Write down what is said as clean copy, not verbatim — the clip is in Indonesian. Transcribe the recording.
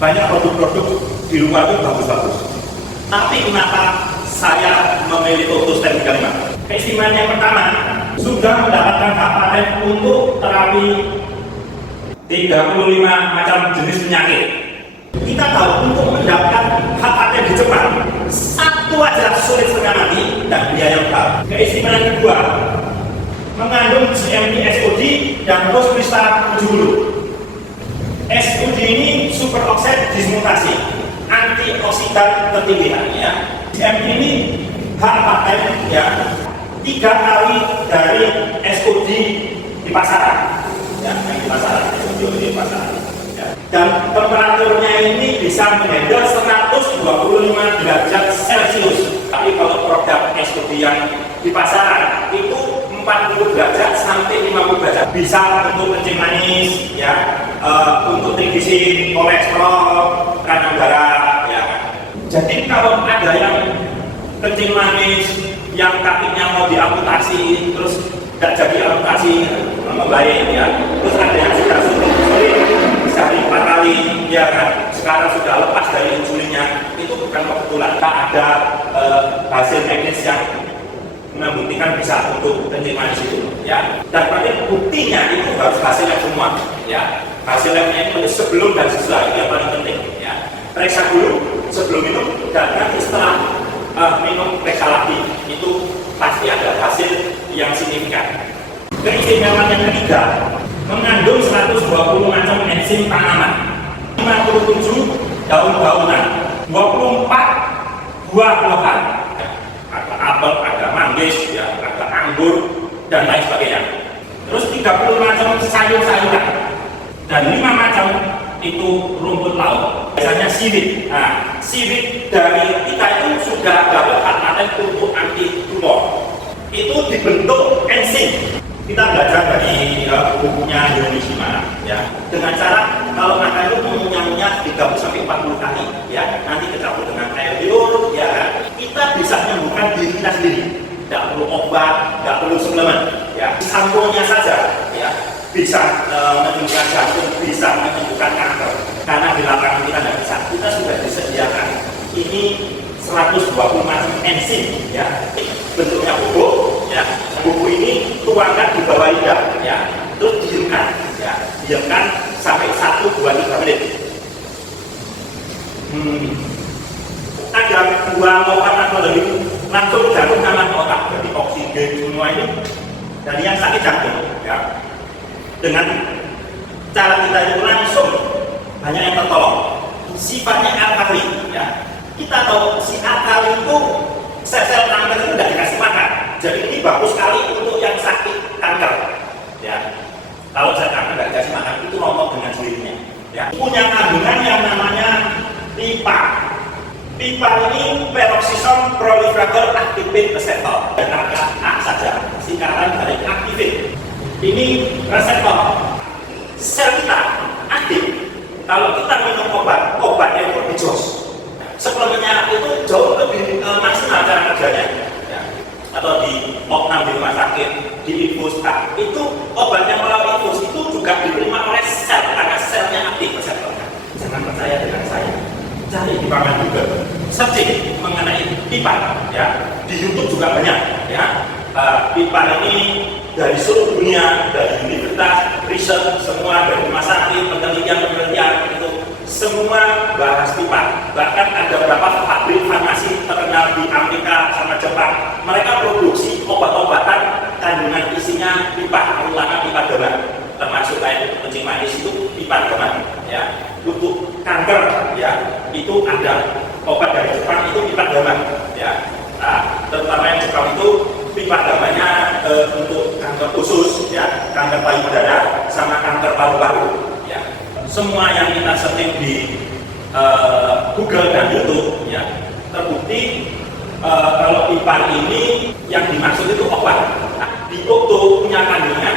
banyak produk-produk di luar itu bagus-bagus. Tapi kenapa saya memilih Toto Stem 35? Keistimewaan yang pertama, sudah mendapatkan hak paten untuk terapi 35 macam jenis penyakit. Kita tahu untuk mendapatkan hak paten di Jepang, satu aja sulit setengah mati dan biaya besar. Keistimewaan kedua, mengandung GMP SOD dan ROS Krista 70. SOD ini super oxide dismutasi, antioksidan tertinggi. Ya. GMP ini hak paten ya 3 kali dari SOD di pasaran. Ya, di pasaran, SOD di pasaran. Ya. Dan temperaturnya ini bisa menghandle 125 derajat Celcius. Tapi kalau produk SOD yang di pasaran itu 40 derajat sampai 50 derajat, bisa untuk kencing manis, ya, untuk trigliserid, kolesterol, tekanan darah, ya. Jadi kalau ada yang kencing manis, yang kakinya mau diamputasi, terus tidak jadi amputasi, membaik, ya. Terus ada yang sudah insulin, bisa 4 kali, ya kan. Sekarang sudah lepas dari insulinnya, itu bukan kebetulan. Ada hasil teknis yang membuktikan bisa untuk kencing manis itu, ya. Dan paling buktinya itu harus hasil lab semua, ya. Hasil labnya itu sebelum dan sesudah itu yang paling penting, ya. Periksa dulu sebelum minum dan nanti setelah minum periksa lagi, itu pasti ada hasil yang signifikan. Keistimewaan yang ketiga, mengandung 120 macam enzim tanaman, 57 daun-daunan, 24 buah-buahan. Ada apel, ada manggis, ya, ada anggur, dan lain sebagainya. Terus 30 macam sayur-sayuran dan 5 macam itu rumput laut. Biasanya sirih. Nah, sirih dari kita itu sudah dapat hak paten untuk anti tumor. Itu dibentuk enzim. Kita belajar dari bukunya Yonishima, ya. Dengan cara kalau makan itu mengunyah 30-40 kali, ya. Nanti dicampur dengan air liur, ya. Kita bisa menyembuhkan diri kita sendiri. Tidak perlu obat, tidak perlu suplemen, ya. Samponya saja, ya. Bisa menyembuhkan jantung, bisa menyembuhkan kanker. Karena di lapangan kita tidak bisa. Kita sudah disediakan. Ini 120 macam enzim, ya. Bentuknya bubuk, ya. Bubuk ini tuangkan di bawah lidah, ya. Terus diamkan, ya. Diamkan sampai 1-2-3 menit. Ada 2 obat atau lebih langsung jantung sama otak, jadi oksigen semua ini dari yang sakit jantung, ya. Dengan cara kita itu langsung banyak yang tertolong. Sifatnya alkali, ya. Kita tahu si alkali itu sel-sel kanker itu tidak dikasih makan. Jadi ini bagus sekali untuk yang sakit kanker, ya. Kalau saya kanker tidak dikasih makan itu rontok dengan sendirinya, ya. Punya kandungan yang namanya pipa. Pipa ini peroxisome proliferator activate receptor, dan A saja, singkatan dari activate. Ini reseptor. Sel kita aktif. Kalau kita minum obatnya itu lebih jos. Suplemennya itu jauh lebih maksimal cara kerjanya, ya. Atau di opnam di rumah sakit, di infus, itu obatnya melalui infus itu juga diterima oleh sel karena selnya aktif reseptornya. Jangan percaya dengan saya, cari di paman Google, searching mengenai pipa, ya. Di YouTube juga banyak, ya. Pipa ini dari seluruh dunia, dari universitas, riset, semua dari rumah sakit, penelitian itu semua bahas pipa. Bahkan ada beberapa pabrik farmasi terkenal di Amerika sama Jepang, mereka produksi obat-obatan kandungan isinya pipa, terutama pipa gaman, termasuk kayak kencing manis itu pipa gaman, ya. Untuk kanker, ya, itu ada obat dari Jepang itu pipa gaman, ya. Nah, terutama yang Jepang itu pipa gamannya untuk kanker usus, ya, kanker payudara sama kanker paru-paru, ya. Semua yang kita searching di Google dan YouTube, ya, terbukti kalau pipa ini yang dimaksud itu obat. Nah, di Toto punya kandungan